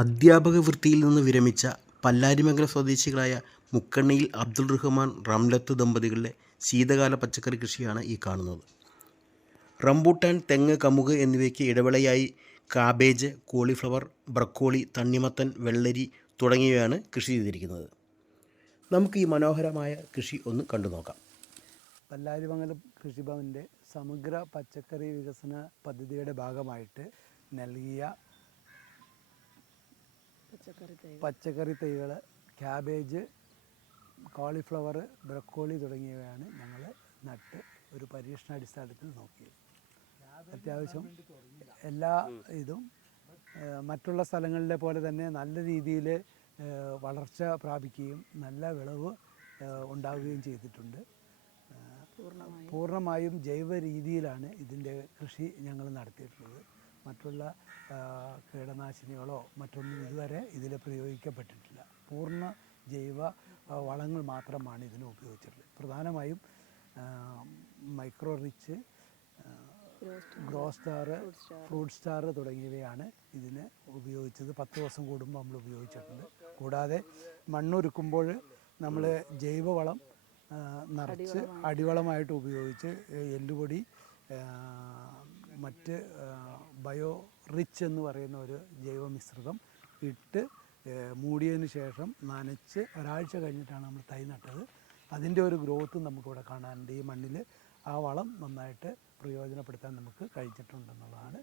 അധ്യാപക വൃത്തിയിൽ നിന്ന് വിരമിച്ച പല്ലാരിമംഗല സ്വദേശികളായ മുക്കണ്ണിയിൽ അബ്ദുൾ റഹ്മാൻ റംലത്ത് ദമ്പതികളുടെ ശീതകാല പച്ചക്കറി കൃഷിയാണ് ഈ കാണുന്നത്. റംബൂട്ടാൻ തെങ്ങ് കമുക് എന്നിവയ്ക്ക് ഇടവേളയായി കാബേജ് കോളിഫ്ലവർ ബ്രക്കോളി തണ്ണിമത്തൻ വെള്ളരി തുടങ്ങിയവയാണ് കൃഷി ചെയ്തിരിക്കുന്നത്. നമുക്ക് ഈ മനോഹരമായ കൃഷി ഒന്ന് കണ്ടു നോക്കാം. പല്ലാരിമംഗലം കൃഷിഭവന്റെ സമഗ്ര പച്ചക്കറി വികസന പദ്ധതിയുടെ ഭാഗമായിട്ട് നൽകിയ പച്ചക്കറി തൈകൾ. ക്യാബേജ് കോളിഫ്ലവർ ബ്രക്കോളി തുടങ്ങിയവയാണ് ഞങ്ങൾ നട്ട് ഒരു പരീക്ഷണാടിസ്ഥാനത്തിൽ നോക്കിയത്. അത്യാവശ്യം എല്ലാ ഇതും മറ്റുള്ള സ്ഥലങ്ങളിലെ പോലെ തന്നെ നല്ല രീതിയിൽ വളർച്ച പ്രാപിക്കുകയും നല്ല വിളവ് ഉണ്ടാവുകയും ചെയ്തിട്ടുണ്ട്. പൂർണമായും ജൈവ രീതിയിലാണ് ഇതിന്റെ കൃഷി ഞങ്ങൾ നടത്തിയിട്ടുള്ളത്. മറ്റുള്ള കീടനാശിനികളോ മറ്റൊന്നും ഇതുവരെ ഇതിൽ പ്രയോഗിക്കപ്പെട്ടിട്ടില്ല. പൂർണ ജൈവ വളങ്ങൾ മാത്രമാണ് ഇതിന് ഉപയോഗിച്ചിട്ടുള്ളത്. പ്രധാനമായും micro rich grow star fruit star തുടങ്ങിയവയാണ് ഇതിന് ഉപയോഗിച്ചത്. പത്ത് ദിവസം കൂടുമ്പോൾ നമ്മൾ ഉപയോഗിച്ചിട്ടുണ്ട്. കൂടാതെ മണ്ണൊരുക്കുമ്പോൾ നമ്മൾ ജൈവവളം നിറച്ച് അടിവളമായിട്ട് ഉപയോഗിച്ച് എല്ലുപൊടി മറ്റ് ബയോ റിച്ച് എന്ന് പറയുന്ന ഒരു ജൈവ മിശ്രിതം ഇട്ട് മൂടിയതിന് ശേഷം നനച്ച് ഒരാഴ്ച കഴിഞ്ഞിട്ടാണ് നമ്മൾ തൈ നട്ടത്. അതിന്റെ ഒരു ഗ്രോത്ത് നമുക്കിവിടെ കാണാനുണ്ട്. ഈ മണ്ണിൽ ആ വളം നന്നായിട്ട് പ്രയോജനപ്പെടുത്താൻ നമുക്ക് കഴിഞ്ഞിട്ടുണ്ടെന്നുള്ളതാണ്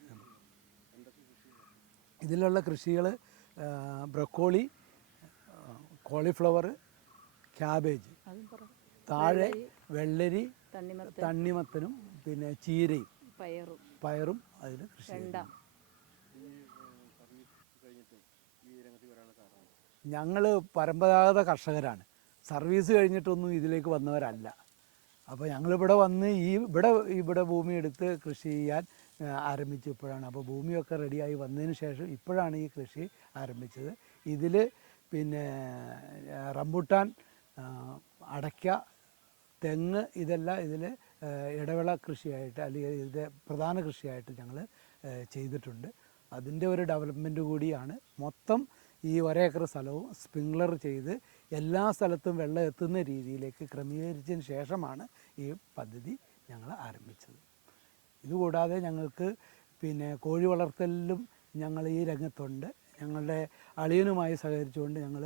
ഇതിലുള്ള കൃഷികൾ ബ്രക്കോളി കോളിഫ്ലവർ ക്യാബേജ് താഴെ വെള്ളരി തണ്ണിമത്തനും പിന്നെ ചീരയും. പയറും. പയറും അതിൽ കൃഷി ചെയ്യുന്നു. ഞങ്ങൾ പരമ്പരാഗത കർഷകരാണ്. സർവീസ് കഴിഞ്ഞിട്ടൊന്നും ഇതിലേക്ക് വന്നവരല്ല. അപ്പോൾ ഞങ്ങളിവിടെ വന്ന് ഈ ഇവിടെ ഇവിടെ ഭൂമി എടുത്ത് കൃഷി ചെയ്യാൻ ആരംഭിച്ചു ഇപ്പോഴാണ്. അപ്പോൾ ഭൂമിയൊക്കെ റെഡിയായി വന്നതിന് ശേഷം ഇപ്പോഴാണ് ഈ കൃഷി ആരംഭിച്ചത്. ഇതിൽ പിന്നെ റംബുട്ടാൻ അടയ്ക്ക തെങ്ങ് ഇതെല്ലാം ഇതിൽ ഇടവിള കൃഷിയായിട്ട് അല്ലെങ്കിൽ ഇതിന്റെ പ്രധാന കൃഷിയായിട്ട് ഞങ്ങൾ ചെയ്തിട്ടുണ്ട്. അതിന്റെ ഒരു ഡെവലപ്മെന്റ് കൂടിയാണ്. മൊത്തം ഈ ഒരേക്കർ സ്ഥലവും സ്പ്രിംഗ്ലർ ചെയ്ത് എല്ലാ സ്ഥലത്തും വെള്ളം എത്തുന്ന രീതിയിലേക്ക് ക്രമീകരിച്ചതിന് ശേഷമാണ് ഈ പദ്ധതി ഞങ്ങൾ ആരംഭിച്ചത്. ഇതുകൂടാതെ ഞങ്ങൾക്ക് പിന്നെ കോഴി വളർത്തലിലും ഞങ്ങൾ ഈ രംഗത്തുണ്ട്. ഞങ്ങളുടെ അളിയനുമായി സഹകരിച്ചുകൊണ്ട് ഞങ്ങൾ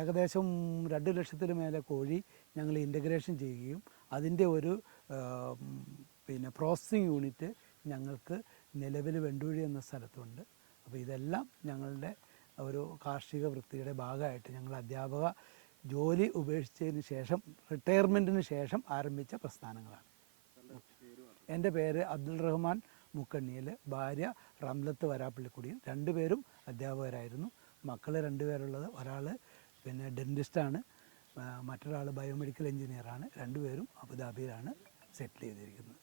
ഏകദേശം രണ്ട് ലക്ഷത്തിന് മേലെ കോഴി ഞങ്ങൾ ഇന്റഗ്രേഷൻ ചെയ്യുകയും അതിന്റെ ഒരു പിന്നെ പ്രോസസ്സിങ് യൂണിറ്റ് ഞങ്ങൾക്ക് നിലവിൽ വെണ്ടൂഴി എന്ന സ്ഥലത്തുണ്ട്. അപ്പോൾ ഇതെല്ലാം ഞങ്ങളുടെ ഒരു കാർഷിക വൃത്തിയുടെ ഭാഗമായിട്ട് ഞങ്ങൾ അധ്യാപക ജോലി ഉപേക്ഷിച്ചതിന് ശേഷം റിട്ടയർമെന്റിന് ശേഷം ആരംഭിച്ച പ്രസ്ഥാനങ്ങളാണ്. എന്റെ പേര് അബ്ദുൾ റഹ്മാൻ മുക്കണ്ണിയിൽ ഭാര്യ റംലത്ത് വരാപ്പള്ളിക്കുടിയിൽ രണ്ടുപേരും അധ്യാപകരായിരുന്നു. മക്കൾ രണ്ടുപേരുള്ളത് ഒരാൾ പിന്നെ ഡെന്റിസ്റ്റാണ് മറ്റൊരാൾ ബയോമെഡിക്കൽ എഞ്ചിനീയറാണ് രണ്ടുപേരും അബുദാബിയിലാണ് സെറ്റിൽ ചെയ്തിരിക്കുന്നത്.